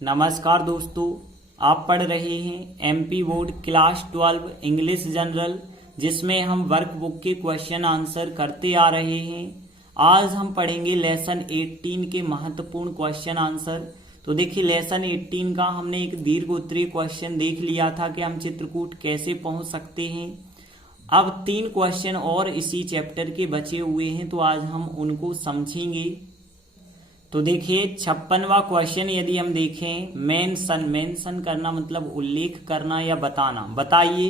नमस्कार दोस्तों, आप पढ़ रहे हैं MP board class 12 English general, जिसमें हम वर्कबुक के क्वेश्चन आंसर करते आ रहे हैं। आज हम पढ़ेंगे लेसन 18 के महत्वपूर्ण क्वेश्चन आंसर। तो देखिए, लेसन 18 का हमने एक दीर्घ उत्तरीय क्वेश्चन देख लिया था कि हम चित्रकूट कैसे पहुंच सकते हैं। अब 3 क्वेश्चन और इसी चैप्टर के बचे हुए हैं, तो आज हम उनको समझेंगे। तो देखिए 56वां क्वेश्चन यदि हम देखें, मेंशन करना मतलब उल्लेख करना या बताना। बताइए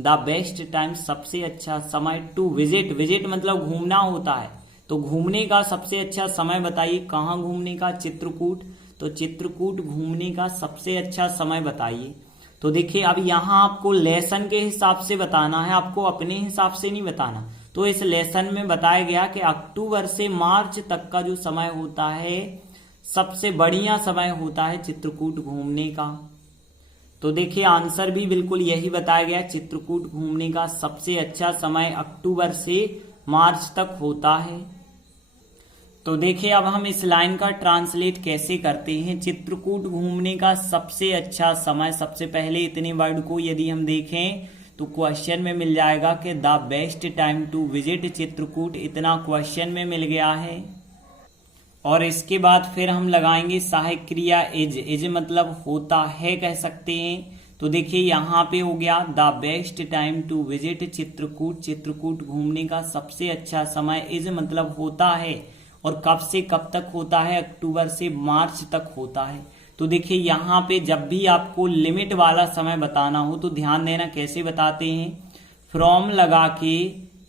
द बेस्ट टाइम, सबसे अच्छा समय टू विजिट मतलब घूमना होता है, तो घूमने का सबसे अच्छा समय बताइए। कहाँ घूमने का? चित्रकूट। तो चित्रकूट घूमने का सबसे अच्छा समय बताइए। तो देखिए, अब यहाँ आपको लेसन के हिसाब से बताना है, आपको अपने हिसाब से नहीं बताना। तो इस लेसन में बताया गया कि अक्टूबर से मार्च तक का जो समय होता है, सबसे बढ़िया समय होता है चित्रकूट घूमने का। तो देखिए, आंसर भी बिल्कुल यही बताया गया, चित्रकूट घूमने का सबसे अच्छा समय अक्टूबर से मार्च तक होता है। तो देखिए, अब हम इस लाइन का ट्रांसलेट कैसे करते हैं। चित्रकूट घूमने का सबसे अच्छा समय, सबसे पहले इतने वर्ड को यदि हम देखें तो क्वेश्चन में मिल जाएगा कि the best time to visit Chitrakoot, इतना क्वेश्चन में मिल गया है। और इसके बाद फिर हम लगाएंगे सहायक क्रिया इज मतलब होता है कह सकते हैं। तो देखिए, यहाँ पे हो गया the best time to visit Chitrakoot, Chitrakoot घूमने का सबसे अच्छा समय इज मतलब होता है। और कब से कब तक होता है? अक्टूबर से मार्च तक होता है। तो देखिए, यहाँ पे जब भी आपको लिमिट वाला समय बताना हो तो ध्यान देना कैसे बताते हैं। फ्रॉम लगा के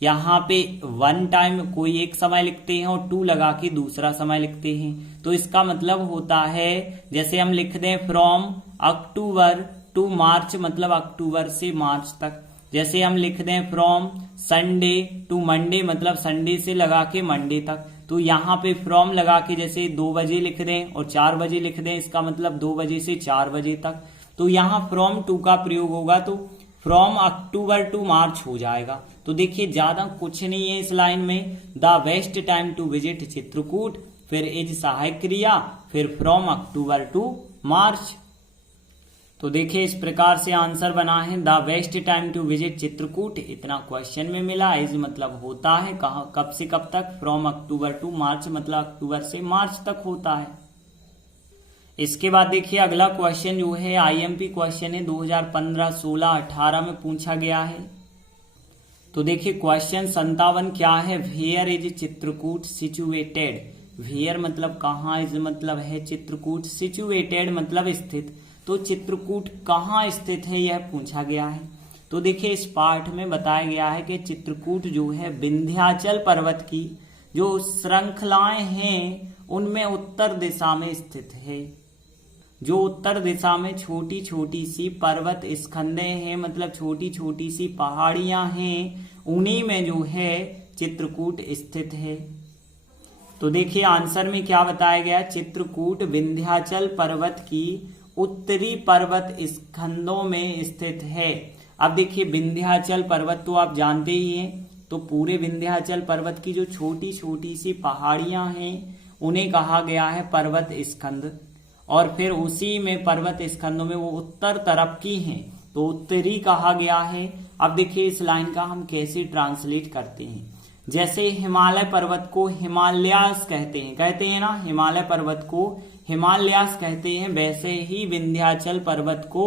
यहाँ पे 1 टाइम कोई एक समय लिखते हैं और 2 लगा के दूसरा समय लिखते हैं। तो इसका मतलब होता है, जैसे हम लिख दें फ्रॉम अक्टूबर टू मार्च मतलब अक्टूबर से मार्च तक। जैसे हम लिख दें फ्रॉम संडे टू मंडे मतलब संडे से लगा के मंडे तक। तो यहाँ पे फ्रॉम लगा के जैसे 2 बजे लिख दें और 4 बजे लिख दें, इसका मतलब 2 बजे से 4 बजे तक। तो यहाँ फ्रॉम टू का प्रयोग होगा, तो फ्रॉम अक्टूबर टू मार्च हो जाएगा। तो देखिए, ज्यादा कुछ नहीं है इस लाइन में। The best time to visit Chitrakoot, फिर इज सहायक क्रिया, फिर फ्रॉम अक्टूबर टू मार्च। तो देखिए, इस प्रकार से आंसर बना है the best time to visit Chitrakoot, इतना क्वेश्चन में मिला। इज मतलब होता है, कहाँ कब से कब तक? फ्रॉम अक्टूबर टू मार्च मतलब अक्टूबर से मार्च तक होता है। इसके बाद देखिए, अगला क्वेश्चन जो है आईएमपी क्वेश्चन है, 2015, 16, 18 में पूछा गया है। तो देखिए, क्वेश्चन 57 क्या है? Where is Chitrakoot situated. Where मतलब कहाँ, इज मतलब है चित्रकूट, सिचुएटेड मतलब स्थित। तो चित्रकूट कहाँ स्थित है यह पूछा गया है। तो देखिए, इस पाठ में बताया गया है कि चित्रकूट जो है विंध्याचल पर्वत की जो श्रृंखलाएं हैं उनमें उत्तर दिशा में स्थित है। जो उत्तर दिशा में छोटी छोटी सी पर्वत स्कंदे हैं मतलब छोटी छोटी सी पहाड़ियां हैं, उन्हीं में जो है चित्रकूट स्थित है। तो देखिए, आंसर में क्या बताया गया? चित्रकूट विंध्याचल पर्वत की उत्तरी पर्वत स्कंदों में स्थित है। अब देखिए, विंध्याचल पर्वत तो आप जानते ही हैं, तो पूरे विंध्याचल पर्वत की जो छोटी छोटी सी पहाड़ियां हैं उन्हें कहा गया है पर्वत स्कंद। और फिर उसी में पर्वत स्कंदों में वो उत्तर तरफ की हैं, तो उत्तरी कहा गया है। अब देखिए, इस लाइन का हम कैसे ट्रांसलेट करते हैं। जैसे हिमालय पर्वत को हिमालयास कहते हैं ना, हिमालय पर्वत को हिमालयास कहते हैं, वैसे ही विंध्याचल पर्वत को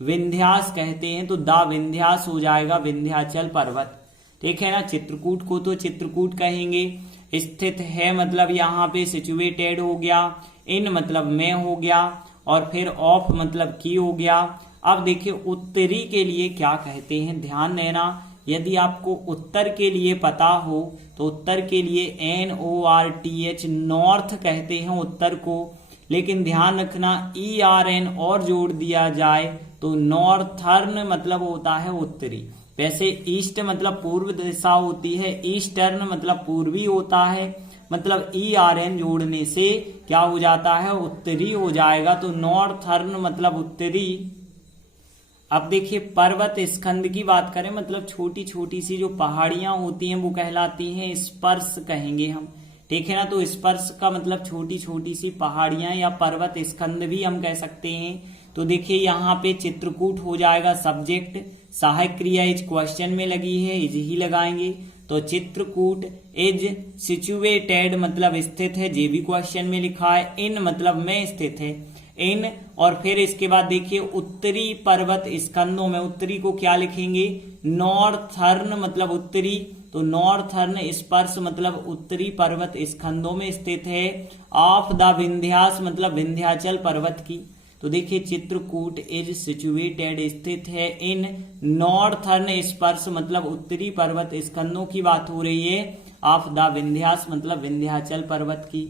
विंध्यास कहते हैं। तो द विंध्यास हो जाएगा विंध्याचल पर्वत, ठीक है ना। चित्रकूट को तो चित्रकूट कहेंगे। स्थित है मतलब यहाँ पे सिचुएटेड हो गया, इन मतलब में हो गया, और फिर ऑफ मतलब की हो गया। अब देखिए, उत्तरी के लिए क्या कहते हैं, ध्यान देना। यदि आपको उत्तर के लिए पता हो तो उत्तर के लिए NORTH नॉर्थ कहते हैं उत्तर को, लेकिन ध्यान रखना ERN और जोड़ दिया जाए तो नॉर्थर्न मतलब होता है उत्तरी। वैसे ईस्ट मतलब पूर्व दिशा होती है, ईस्टर्न मतलब पूर्वी होता है, मतलब ERN जोड़ने से क्या हो जाता है? उत्तरी हो जाएगा। तो नॉर्थर्न मतलब उत्तरी। अब देखिए, पर्वत स्कंद की बात करें मतलब छोटी छोटी सी जो पहाड़ियां होती हैं वो कहलाती हैं स्पर्श कहेंगे हम, ठीक है ना। तो स्पर्श का मतलब छोटी छोटी सी पहाड़ियां या पर्वत स्कंद भी हम कह सकते हैं। तो देखिए यहाँ पे चित्रकूट हो जाएगा सब्जेक्ट, सहायक क्रिया इज क्वेश्चन में लगी है, इज ही लगाएंगे। तो चित्रकूट इज सिचुएटेड मतलब स्थित है, जे भी क्वेश्चन में लिखा है। इन मतलब में स्थित है, इन। और फिर इसके बाद देखिए उत्तरी पर्वत स्कंदों में, उत्तरी को क्या लिखेंगे, नॉर्थर्न मतलब उत्तरी। तो नॉर्थर्न स्पर्श मतलब उत्तरी पर्वत स्कंदों में स्थित है। ऑफ द विंध्यास मतलब विंध्याचल पर्वत की। तो देखिए चित्रकूट इज सिचुएटेड स्थित है इन नॉर्थर्न स्पर्श मतलब उत्तरी पर्वत स्कंदों की बात हो रही है। ऑफ द विंध्यास मतलब विंध्याचल पर्वत की।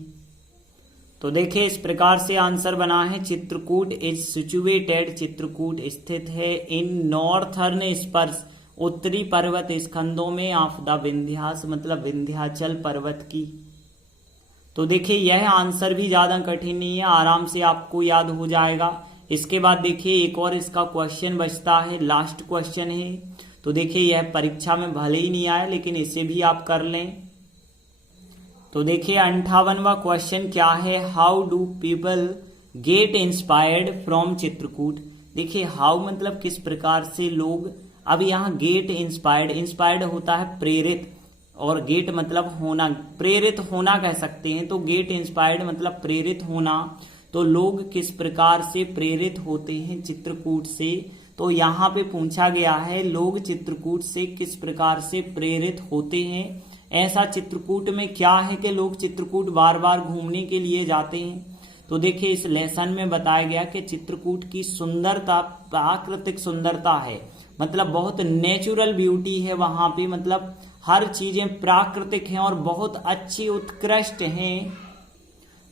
तो देखिए इस प्रकार से आंसर बना है, चित्रकूट इज सिचुएटेड, चित्रकूट स्थित है इन नॉर्थर्न स्पर्श उत्तरी पर्वत स्कंदों में। ऑफ द विंध्यास मतलब विंध्याचल पर्वत की। तो देखिए यह आंसर भी ज्यादा कठिन नहीं है, आराम से आपको याद हो जाएगा। इसके बाद देखिए एक और इसका क्वेश्चन बचता है, लास्ट क्वेश्चन है। तो देखिए यह परीक्षा में भले ही नहीं आया लेकिन इसे भी आप कर लें। तो देखिए 58वां क्वेश्चन क्या है, how do people get inspired from Chitrakoot. देखिए हाउ मतलब किस प्रकार से लोग, अब यहाँ गेट इंस्पायर्ड, इंस्पायर्ड होता है प्रेरित, और गेट मतलब होना, प्रेरित होना कह सकते हैं। तो गेट इंस्पायर्ड मतलब प्रेरित होना। तो लोग किस प्रकार से प्रेरित होते हैं चित्रकूट से। तो यहाँ पे पूछा गया है लोग चित्रकूट से किस प्रकार से प्रेरित होते हैं। ऐसा चित्रकूट में क्या है कि लोग चित्रकूट बार बार घूमने के लिए जाते हैं। तो देखिए इस लेसन में बताया गया कि चित्रकूट की सुंदरता प्राकृतिक सुंदरता है, मतलब बहुत नेचुरल ब्यूटी है वहां पे, मतलब हर चीजें प्राकृतिक हैं और बहुत अच्छी उत्कृष्ट हैं।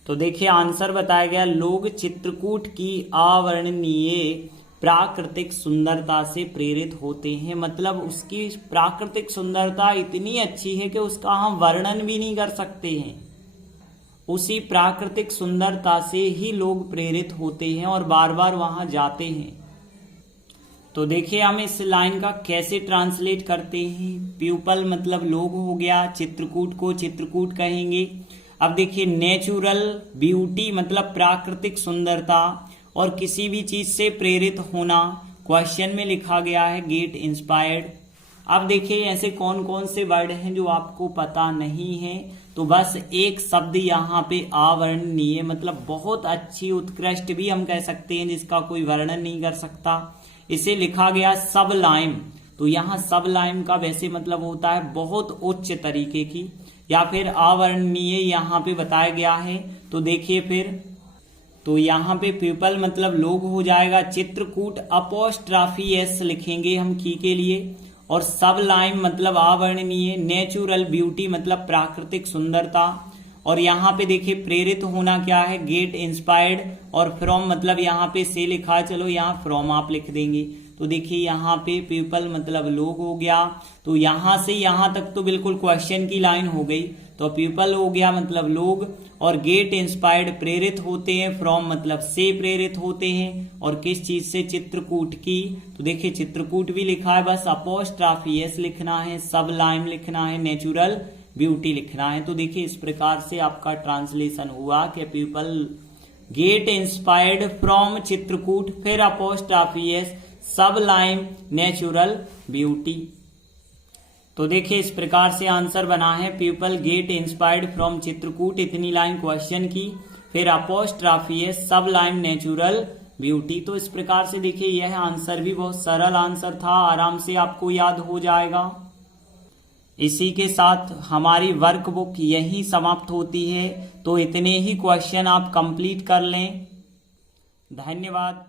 तो देखिए आंसर बताया गया, लोग चित्रकूट की अवर्णनीय प्राकृतिक सुंदरता से प्रेरित होते हैं, मतलब उसकी प्राकृतिक सुंदरता इतनी अच्छी है कि उसका हम वर्णन भी नहीं कर सकते हैं। उसी प्राकृतिक सुंदरता से ही लोग प्रेरित होते हैं और बार बार वहां जाते हैं। तो देखिए हम इस लाइन का कैसे ट्रांसलेट करते हैं। पीपल मतलब लोग हो गया, चित्रकूट को चित्रकूट कहेंगे। अब देखिए नेचुरल ब्यूटी मतलब प्राकृतिक सुंदरता, और किसी भी चीज से प्रेरित होना, क्वेश्चन में लिखा गया है गेट इंस्पायर्ड। अब देखिए ऐसे कौन कौन से वर्ड हैं जो आपको पता नहीं है, तो बस एक शब्द यहाँ पे अवर्णनीय मतलब बहुत अच्छी उत्कृष्ट भी हम कह सकते हैं, जिसका कोई वर्णन नहीं कर सकता। इसे लिखा गया सबलाइम। तो यहाँ सबलाइम का वैसे मतलब होता है बहुत उच्च तरीके की, या फिर अवर्णनीय यहाँ पे बताया गया है। तो देखिए फिर, तो यहाँ पे पीपल मतलब लोग हो जाएगा, चित्रकूट अपोस्ट्राफी एस लिखेंगे हम की के लिए, और सबलाइम मतलब अवर्णनीय, नेचुरल ब्यूटी मतलब प्राकृतिक सुंदरता, और यहाँ पे देखिए प्रेरित होना क्या है, गेट इंस्पायर्ड, और फ्रॉम मतलब यहाँ पे से लिखा है, चलो यहाँ फ्रॉम आप लिख देंगे। तो देखिए यहाँ पे पीपल मतलब लोग हो गया। तो यहाँ से यहाँ तक तो बिल्कुल क्वेश्चन की लाइन हो गई। तो पीपल हो गया मतलब लोग, और गेट इंस्पायर्ड प्रेरित होते हैं, फ्रॉम मतलब से प्रेरित होते हैं, और किस चीज से, चित्रकूट की। तो देखिए चित्रकूट भी लिखा है, बस अपोस्ट्राफी एस लिखना है, सबलाइम लिखना है, नेचुरल ब्यूटी लिखना है। तो देखिए इस प्रकार से आपका ट्रांसलेशन हुआ कि people get inspired from Chitrakoot, फिर अपोस्ट्राफी एस, सबलाइम, नेचुरल ब्यूटी। तो देखिए इस प्रकार से आंसर बना है, people get inspired from Chitrakoot, इतनी लाइन क्वेश्चन की, फिर अपोस्ट्राफी एस, सबलाइम, नेचुरल ब्यूटी। तो इस प्रकार से देखिए यह आंसर भी बहुत सरल आंसर था, आराम से आपको याद हो जाएगा। इसी के साथ हमारी वर्कबुक यहीं समाप्त होती है। तो इतने ही क्वेश्चन आप कंप्लीट कर लें। धन्यवाद।